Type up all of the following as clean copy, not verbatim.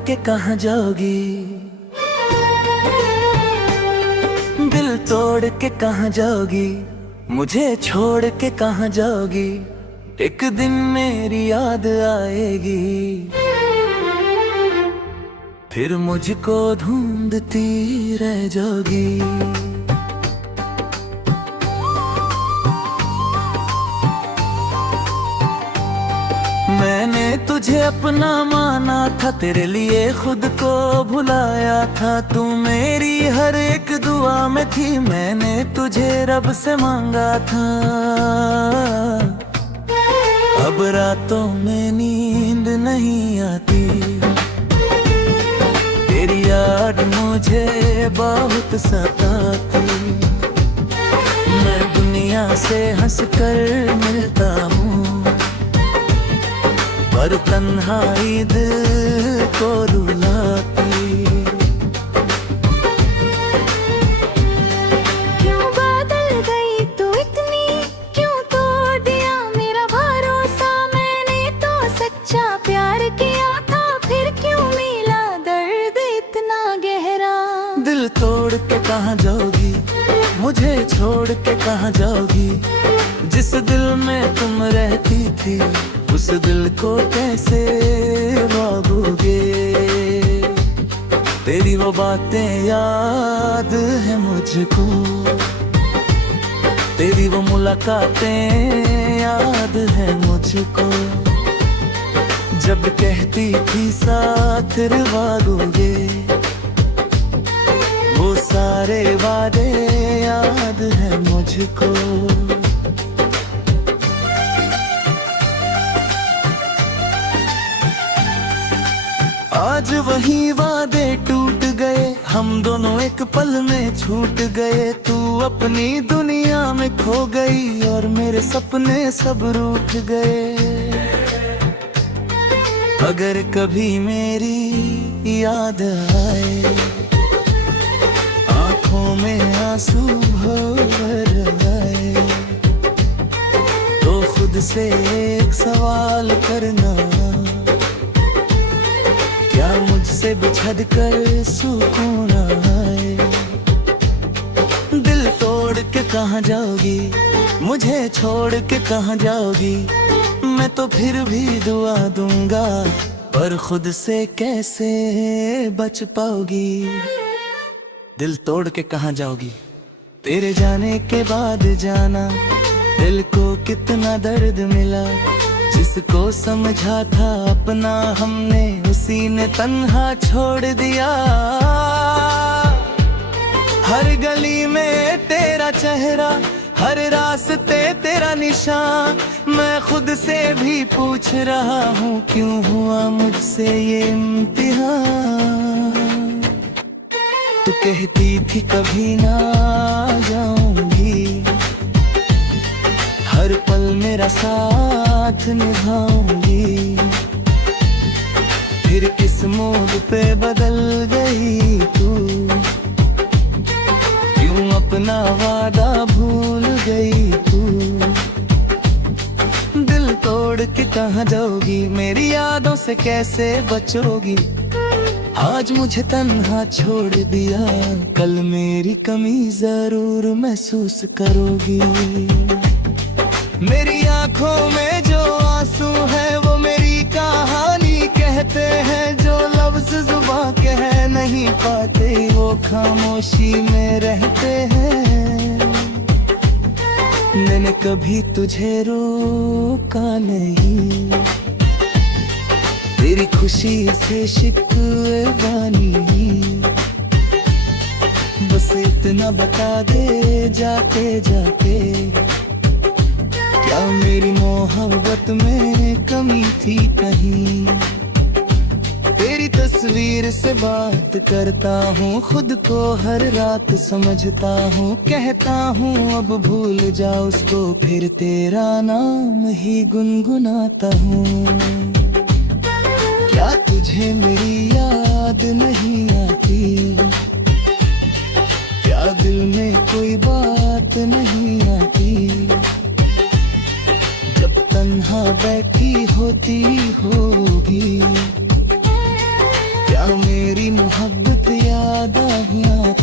के कहाँ जाओगी, दिल तोड़ के कहाँ जाओगी, मुझे छोड़ के कहाँ जाओगी। एक दिन मेरी याद आएगी, फिर मुझको ढूंढती रह जाओगी। मैंने तुझे अपना माना था, तेरे लिए खुद को भुलाया था। तू मेरी हर एक दुआ में थी, मैंने तुझे रब से मांगा था। अब रातों में नींद नहीं आती, तेरी याद मुझे बहुत सताती। मैं दुनिया से हंसकर मिलता हूँ, पर तन्हाई दिल को रुलाती। क्यों बदल गई तू इतनी, क्यों तोड़ दिया मेरा भरोसा। मैंने तो सच्चा प्यार किया था, फिर क्यों मिला दर्द इतना गहरा। दिल तोड़ के कहाँ जाओगी, मुझे छोड़ के कहाँ जाओगी। जिस दिल में तुम रहती थी, उस दिल को कैसे भागोगे। तेरी वो बातें याद है मुझको, तेरी वो मुलाकातें याद है मुझको। जब कहती थी साथ निभाओगे, वो सारे वादे याद है मुझको। आज वही वादे टूट गए, हम दोनों एक पल में छूट गए। तू अपनी दुनिया में खो गई और मेरे सपने सब रूठ गए। अगर कभी मेरी याद आए, आंखों में आंसू भर आए, तो खुद से एक सवाल करना, क्या मुझसे बिछड़ कर सुकून आए। दिल तोड़ के कहाँ जाओगी, मुझे छोड़ के कहाँ जाओगी। मैं तो फिर भी दुआ दूंगा, पर खुद से कैसे बच पाओगी। दिल तोड़ के कहाँ जाओगी, तेरे जाने के बाद जाना, दिल को कितना दर्द मिला। जिसको समझा था अपना हमने, उसी ने तन्हा छोड़ दिया। हर गली में तेरा चेहरा, हर रास्ते तेरा निशान। मैं खुद से भी पूछ रहा हूँ, क्यों हुआ मुझसे ये इम्तिहान। तू कहती थी कभी ना जाऊंगी, हर पल मेरा साथ निभाऊंगी। फिर किस मोड़ पे बदल गई तू, क्यों अपना वादा भूल गई तू। दिल तोड़ के कहाँ जाओगी, मेरी यादों से कैसे बचोगी। आज मुझे तन्हा छोड़ दिया, कल मेरी कमी जरूर महसूस करोगी। मेरी आंखों में जो आंसू है, वो मेरी कहानी कहते हैं। जो लफ्ज जुबां कह नहीं पाते, वो खामोशी में रहते हैं। मैंने कभी तुझे रोका नहीं, तेरी खुशी से शिकवा नहीं। बस इतना बता दे जाते जाते, क्या मेरी मोहब्बत में कमी थी कहीं। तेरी तस्वीर से बात करता हूँ, खुद को हर रात समझता हूँ। कहता हूँ अब भूल जा उसको, फिर तेरा नाम ही गुनगुनाता हूँ। क्या तुझे मेरी याद नहीं आती, क्या दिल में कोई बात नहीं आती। जब तन्हा बैठी होती होगी,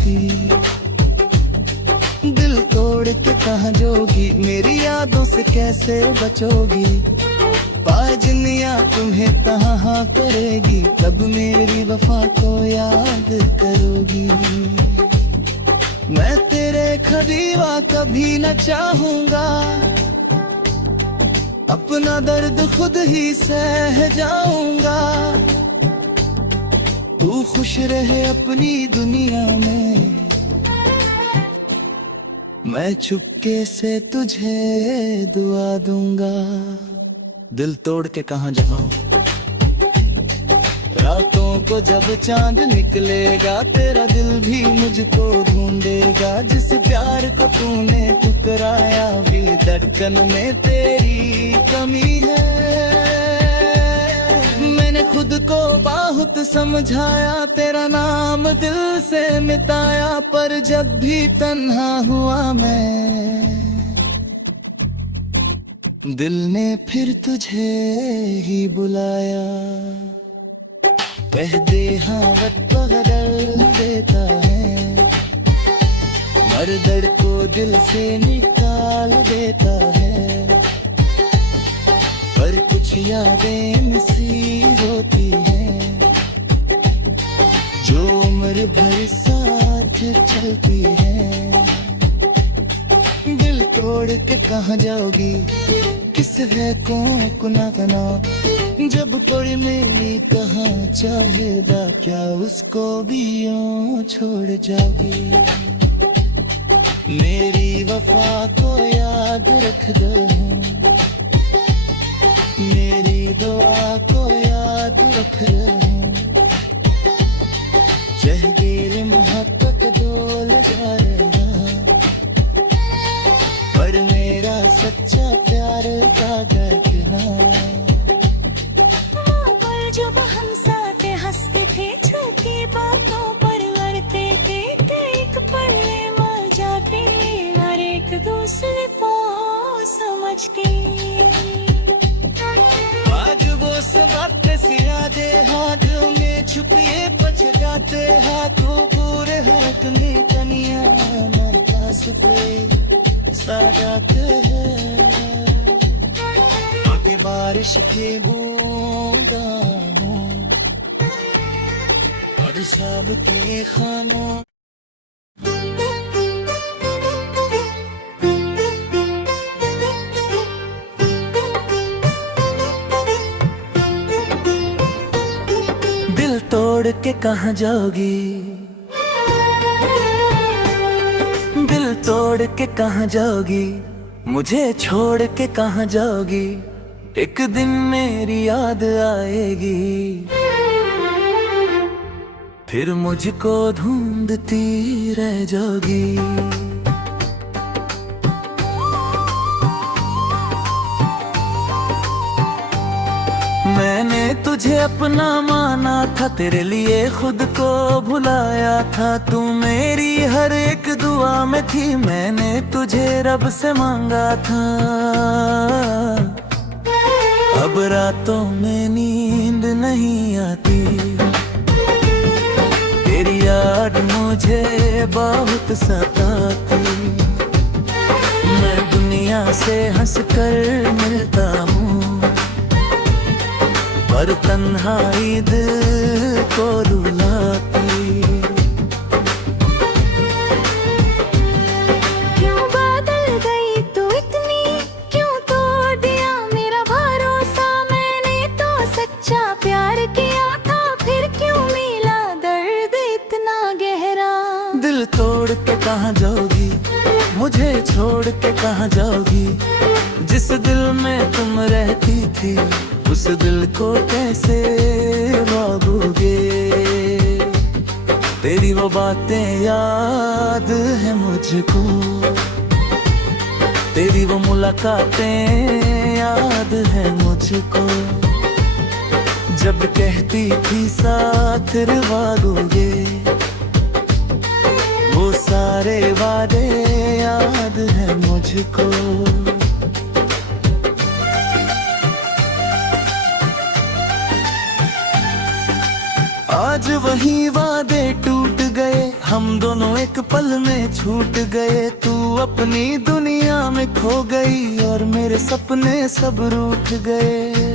आती। दिल तोड़ के कहाँ जोगी, मेरी यादों से कैसे बचोगी। पाजनिया तुम्हें कहाँ करेगी, कब मेरी वफा को याद करोगी। मैं तेरे खरीवा कभी न चाहूंगा, अपना दर्द खुद ही सह जाऊंगा। तू खुश रहे अपनी दुनिया में, मैं चुपके से तुझे दुआ दूंगा। दिल तोड़ के कहाँ जाऊं, रातों को जब चांद निकलेगा, तेरा दिल भी मुझको ढूंढेगा। जिस प्यार को तूने ठुकराया, भी धड़कन में तेरी कमी है। मैंने खुद को बहुत समझाया, तेरा नाम दिल से मिटाया, पर जब भी तन्हा हुआ मैं, दिल ने फिर तुझे ही बुलाया। कह दे हाँ वक्त बदल देता है, मर दर्द को दिल से निकाल देता है। पर कुछ यादें मिसी होती हैं, जो उम्र भर साथ चलती है। दिल तोड़ के कहाँ जाओगी, किस है को ना कना। जब कोई मेरी कहाँ चाहेगा, क्या उसको भी यूं छोड़ जाओगी। मेरी वफा को याद रख दो, मेरी दुआ को याद रख दो। चहकेल मोहब्बत डोल जा रहा, पर मेरा सच्चा प्यार का दर्द ना। जब हम साथ हंसते थे, छोटी बातों पर लड़ते थे, एक पल मर जाते हर एक दूसरे को समझ के। आज वो सब बातें सी यादें हाथ में छुपिए बच जाते, हाथों पूरे हाथ में कनिया हमारे पास पे सजाते हैं। आके बारिश के बूंदा और शाम के खाना। दिल तोड़ के कहाँ जाओगी, दिल तोड़ के कहाँ जाओगी, मुझे छोड़ के कहाँ जाओगी। एक दिन मेरी याद आएगी, फिर मुझको ढूंढती रह जाओगी। मैंने तुझे अपना माना था, तेरे लिए खुद को भुलाया था। तू मेरी हर एक दुआ में थी, मैंने तुझे रब से मांगा था। अब रातों में नींद नहीं आती, तेरी याद मुझे बहुत सताती। मैं दुनिया से हंसकर मिलता हूँ, पर तन्हाई दिल को रुलाती। क्यों बदल गई तू इतनी, क्यों तोड़ दिया मेरा भरोसा। मैंने तो सच्चा प्यार किया था, फिर क्यों मिला दर्द इतना गहरा। दिल तोड़ के कहाँ जाओगी, मुझे छोड़ के कहाँ जाओगी। जिस दिल में तुम रहती थी, उस दिल को कैसे भागोगे। तेरी वो बातें याद है मुझको, तेरी वो मुलाकातें याद है मुझको। जब कहती थी साथ निभाओगे, वो सारे वादे याद है मुझको। आज वही वादे टूट गए, हम दोनों एक पल में छूट गए, तू अपनी दुनिया में खो गई और मेरे सपने सब रूठ गए।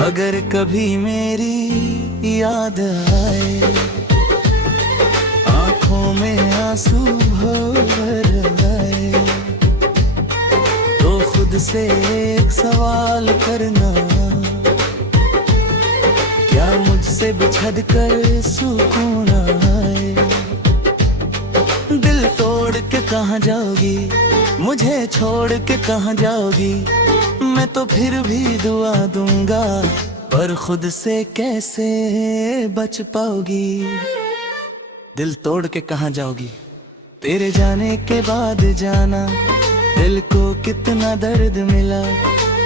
अगर कभी मेरी याद आए, आंखों में आंसू भर आए, तो खुद से एक सवाल करना, क्या मुझसे बिछड़ कर सुकून आए? दिल तोड़ के कहाँ जाओगी, मुझे छोड़ के कहाँ जाओगी? मैं तो फिर भी दुआ दूंगा, पर खुद से कैसे बच पाओगी? दिल तोड़ के कहाँ जाओगी? तेरे जाने के बाद जाना, दिल को कितना दर्द मिला।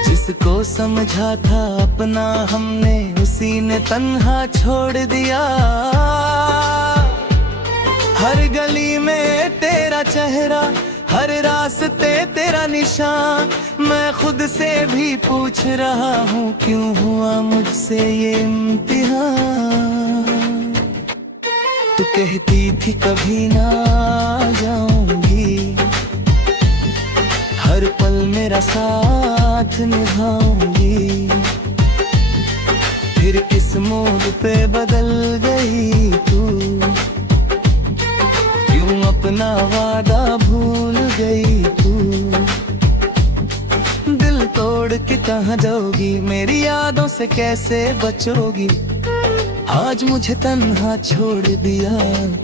जिसको समझा था अपना हमने, उसी ने तन्हा छोड़ दिया। हर गली में तेरा चेहरा, हर रास्ते तेरा निशान, मैं खुद से भी पूछ रहा हूँ, क्यों हुआ मुझसे ये इम्तिहान? तू कहती थी कभी ना जाऊंगी, हर पल मेरा साथ निभाऊंगी, फिर किस मोड़ पे बदल गई तू? क्यों अपना वादा भूल गई तू? दिल तोड़ के कहाँ जाओगी, मेरी यादों से कैसे बचोगी? आज मुझे तन्हा छोड़ दिया,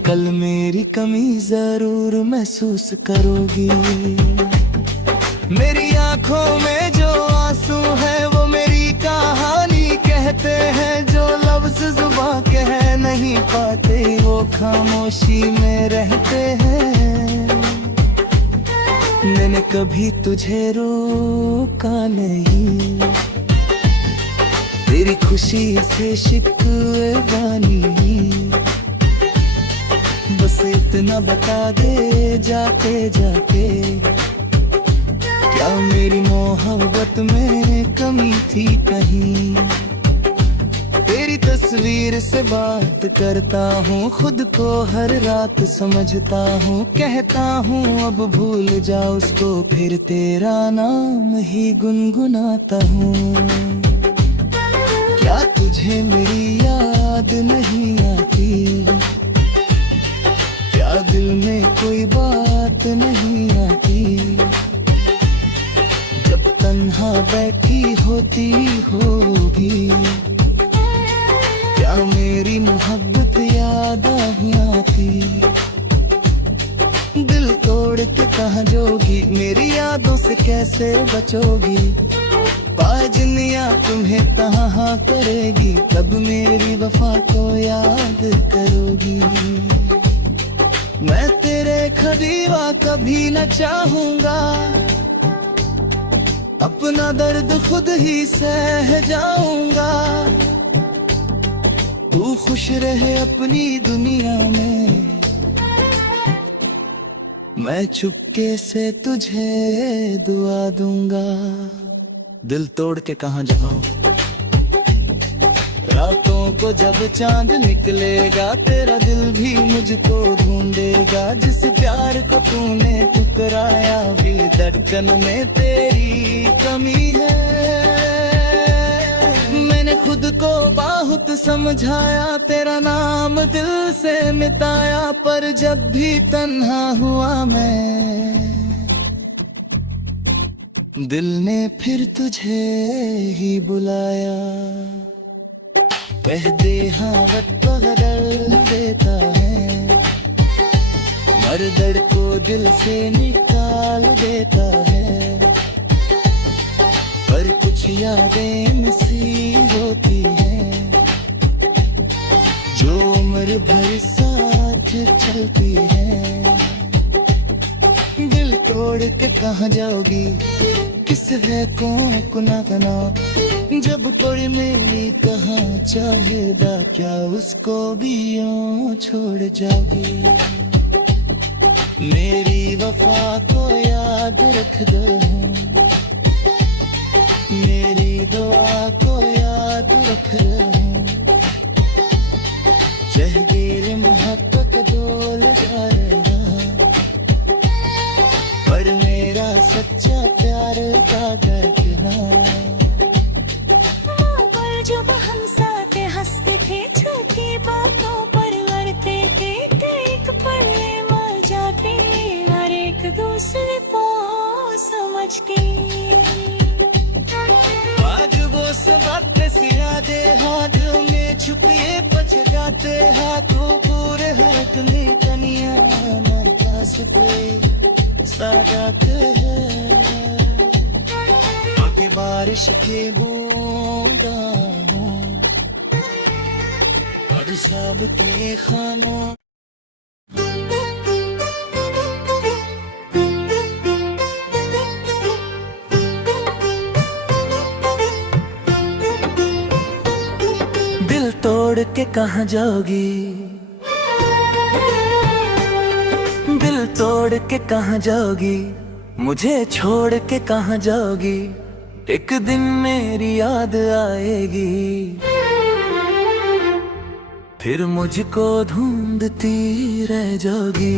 कल मेरी कमी जरूर महसूस करोगी। मेरी आंखों में जो आंसू है, वो मेरी कहानी कहते हैं। जो लफ्ज जुबां कह नहीं पाते, वो खामोशी में रहते हैं। मैंने कभी तुझे रोका नहीं, तेरी खुशी से शिकवा नहीं। बस इतना बता दे जाते जाते, क्या मेरी मोहब्बत में कमी थी कहीं? तेरी तस्वीर से बात करता हूँ, खुद को हर रात समझता हूँ। कहता हूँ अब भूल जा उसको, फिर तेरा नाम ही गुनगुनाता हूँ। क्या तुझे मेरी याद नहीं आती? क्या दिल में कोई बात नहीं आती? जब तन्हा बैठी होती होगी, क्या मेरी मोहब्बत याद नहीं आती? दिल तोड़ के कहाँ जाओगी, मेरी यादों से कैसे बचोगी? बाजनिया तुम्हें तहाँ करेगी, कब मेरी वफा को याद करोगी? मैं तेरे खरीवा कभी न चाहूंगा, अपना दर्द खुद ही सह जाऊंगा। तू खुश रहे अपनी दुनिया में, मैं चुपके से तुझे दुआ दूंगा। दिल तोड़ के कहाँ जाऊं? रातों को जब चांद निकलेगा, तेरा दिल भी मुझको ढूंढेगा। जिस प्यार को तूने ठुकराया, भी धड़कन में तेरी कमी है। मैंने खुद को बहुत समझाया, तेरा नाम दिल से मिटाया, पर जब भी तन्हा हुआ मैं, दिल ने फिर तुझे ही बुलाया। कह दे हाँ वक्त बदल देता है, मर दर्द को दिल से निकाल देता है। पर कुछ यादें नसी होती हैं, जो उम्र भर साथ चलती है। दिल तोड़ के कहाँ जाओगी, किस है को ना कना? जब कोई मेरी कहाँ चाहेगा, क्या उसको भी यूं छोड़ जाओगी? मेरी वफा को याद रख दो, मेरी दुआ को याद रख दो। जहबीर मोहब्बत दो प्यार का दरकिनारा। पर जब हम साथ हंसते थे छोटी बातों पर लड़ते थे, एक पल में मर जाते हर एक दूसरे को समझ के। आज वो सब बातें सी यादें हाथ में छुपिए पछताते, हाथों पूरे हाथ में कनिया हमारे पास पे साजाते हैं। आके बारिश के बूंदा हूँ और शाम के खानों। दिल तोड़ के कहाँ जाओगी, दिल तोड़ के कहाँ जाओगी, मुझे छोड़ के कहाँ जाओगी। एक दिन मेरी याद आएगी, फिर मुझको ढूंढती रह जाओगी।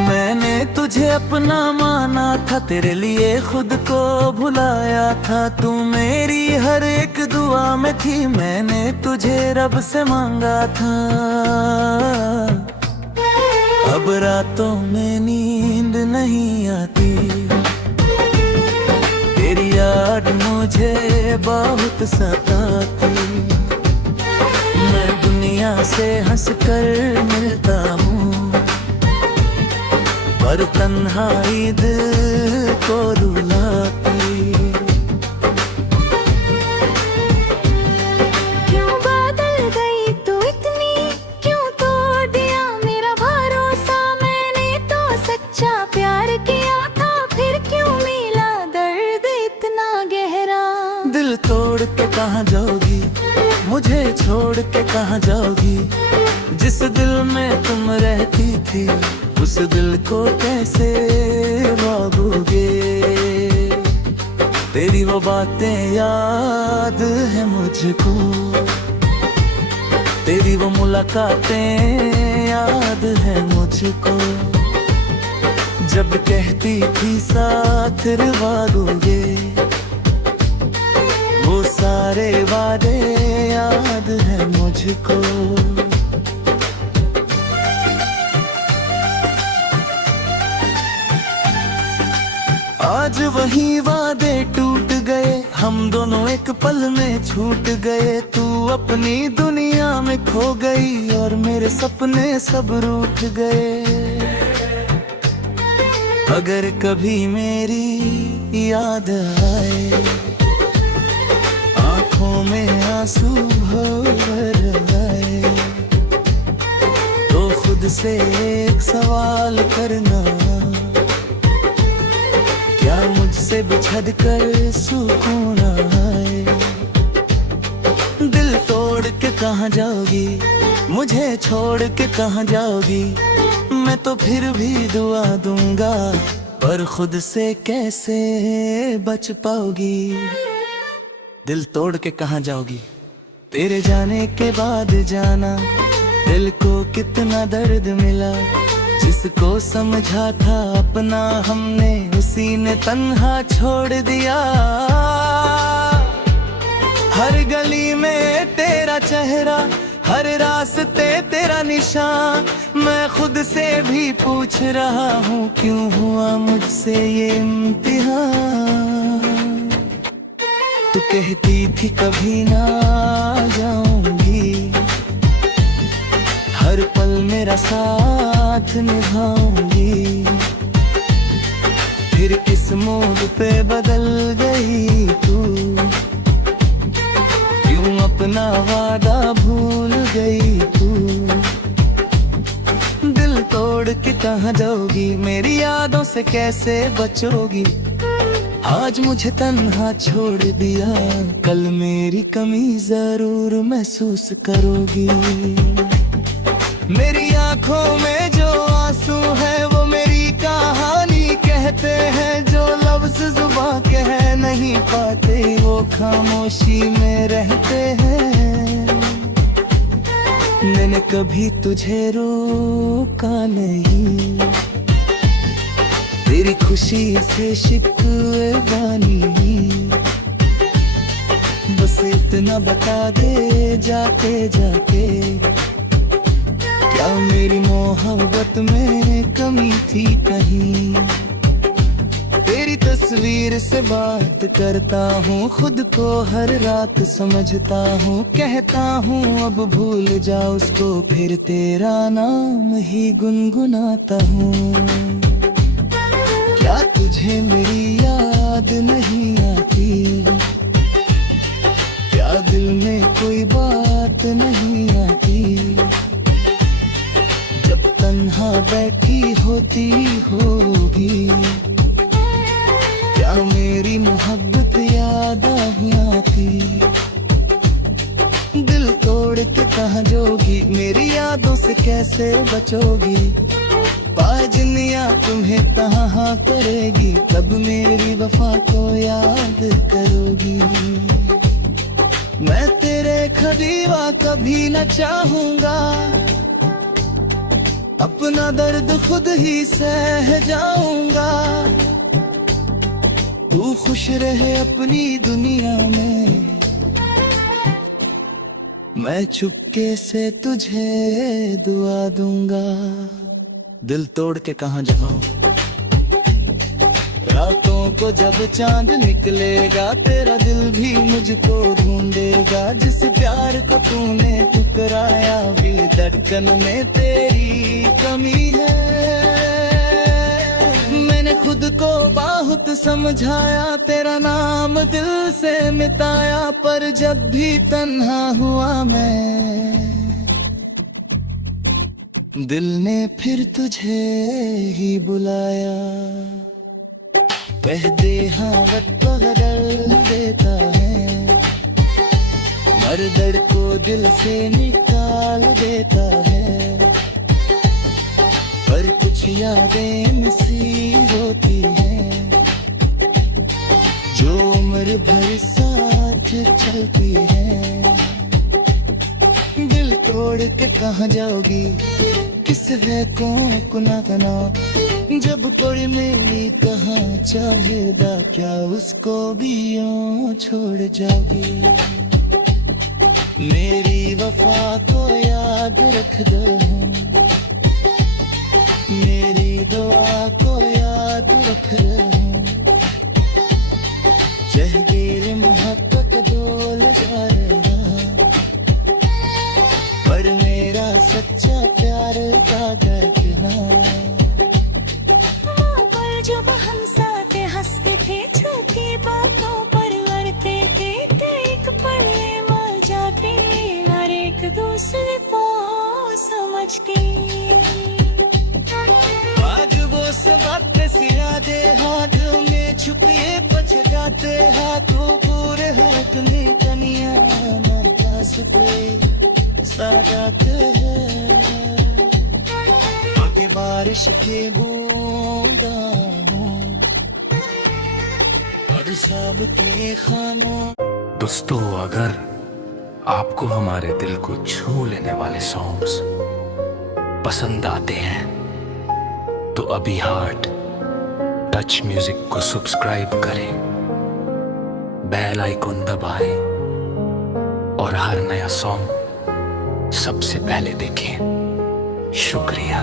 मैंने तुझे अपना माना था, तेरे लिए खुद को भुलाया था। तू मेरी हर एक दुआ में थी, मैंने तुझे रब से मांगा था। अब रातों में नींद नहीं आती, तेरी याद मुझे बहुत सताती। मैं दुनिया से हंसकर मिलता हूँ, पर तन्हाई दिल को रुलाती। क्यों बदल गई तू इतनी, क्यों तोड़ दिया मेरा भरोसा। मैंने तो सच्चा प्यार किया था, फिर क्यों मिला दर्द इतना गहरा। दिल तोड़ के कहाँ जाओगी, मुझे छोड़ के कहाँ जाओगी। जिस दिल में तुम रहती थी, उस दिल को कैसे भागोगे। तेरी वो बातें याद है मुझको, तेरी वो मुलाकातें याद है मुझको। जब कहती थी साथ निभाओगे, वो सारे वादे याद है मुझको। आज वही वादे टूट गए, हम दोनों एक पल में छूट गए। तू अपनी दुनिया में खो गई और मेरे सपने सब रूठ गए। अगर कभी मेरी याद आए, आंखों में आंसू भर आए, तो खुद से एक सवाल करना, क्या मुझसे बिछड़ कर सुकून आए। दिल तोड़ के कहाँ जाओगी, मुझे छोड़ के कहाँ जाओगी। मैं तो फिर भी दुआ दूंगा, पर खुद से कैसे बच पाओगी। दिल तोड़ के कहाँ जाओगी, तेरे जाने के बाद जाना। दिल को कितना दर्द मिला, जिसको समझा था अपना हमने, उसी ने तन्हा छोड़ दिया। हर गली में तेरा चेहरा, हर रास्ते तेरा निशान। मैं खुद से भी पूछ रहा हूँ, क्यों हुआ मुझसे ये इम्तिहान। तू कहती थी कभी ना जाऊंगी, हर पल मेरा साथ निभाऊंगी। फिर किस मोड़ पे बदल गई तू, क्यों अपना वादा भूल गई तू। दिल तोड़ के कहाँ जाओगी, मेरी यादों से कैसे बचोगी। आज मुझे तन्हा छोड़ दिया, कल मेरी कमी जरूर महसूस करोगी। मेरी आंखों में जो आंसू है, वो मेरी कहानी कहते हैं। जो लफ्ज जुबां कह नहीं पाते, वो खामोशी में रहते हैं। मैंने कभी तुझे रोका नहीं, तेरी खुशी से शिकवा नहीं। बस इतना बता दे जाते जाते, क्या मेरी मोहब्बत में कमी थी कहीं। तेरी तस्वीर से बात करता हूँ, खुद को हर रात समझता हूँ। कहता हूँ अब भूल जा उसको, फिर तेरा नाम ही गुनगुनाता हूँ। क्या तुझे मेरी याद नहीं आती, क्या दिल में कोई बात नहीं आती। जब तन्हा बैठी होती होगी, क्या मेरी मोहब्बत याद नहीं आती। दिल तोड़ के कहाँ जोगी, मेरी यादों से कैसे बचोगी। बाजनिया तुम्हें कहाँ करेगी, कब मेरी वफा को याद करोगी। मैं तेरे खदीवा कभी न चाहूंगा, अपना दर्द खुद ही सह जाऊंगा। तू खुश रहे अपनी दुनिया में, मैं चुपके से तुझे दुआ दूंगा। दिल तोड़ के कहाँ जाऊं, रातों को जब चांद निकलेगा, तेरा दिल भी मुझको ढूंढेगा। जिस प्यार को तूने ठुकराया, भी धड़कन में तेरी कमी है। मैंने खुद को बहुत समझाया, तेरा नाम दिल से मिटाया। पर जब भी तन्हा हुआ मैं, दिल ने फिर तुझे ही बुलाया। कह दे हाँ वक्त बदल देता है, मर्दर को दिल से निकाल देता है। पर कुछ यादें मिसी होती हैं, जो उम्र भर साथ चलती है। दिल तोड़ के कहाँ जाओगी, किस है को ना कना। जब कोई मेरी कहाँ चाहेगा, क्या उसको भी यूं छोड़ जाओगी। मेरी वफा को याद रख दो, मेरी दुआ को याद रख दो। जहबीर मोहब्बत डोल जाएगा, पर मेरा सच्चा प्यार का दर्द ना। जब हम साथ हंसते थे, छोटी बातों पर लड़ते थे, एक पल में मर जाते हर एक दूसरे को समझ के। आज वो सब बातें सिरा दे, हाथ में छुपिए बच जाते। हाथों पूरे हाथ में कनिया हमारे पास पे सजाते हैं। आगे बारिश के बूंदा शब के खानों। दोस्तों, अगर आपको हमारे दिल को छू लेने वाले सॉन्ग्स पसंद आते हैं, तो अभी हार्ट टच म्यूजिक को सब्सक्राइब करें, बेल आइकन दबाएं और हर नया सॉन्ग सबसे पहले देखें। शुक्रिया।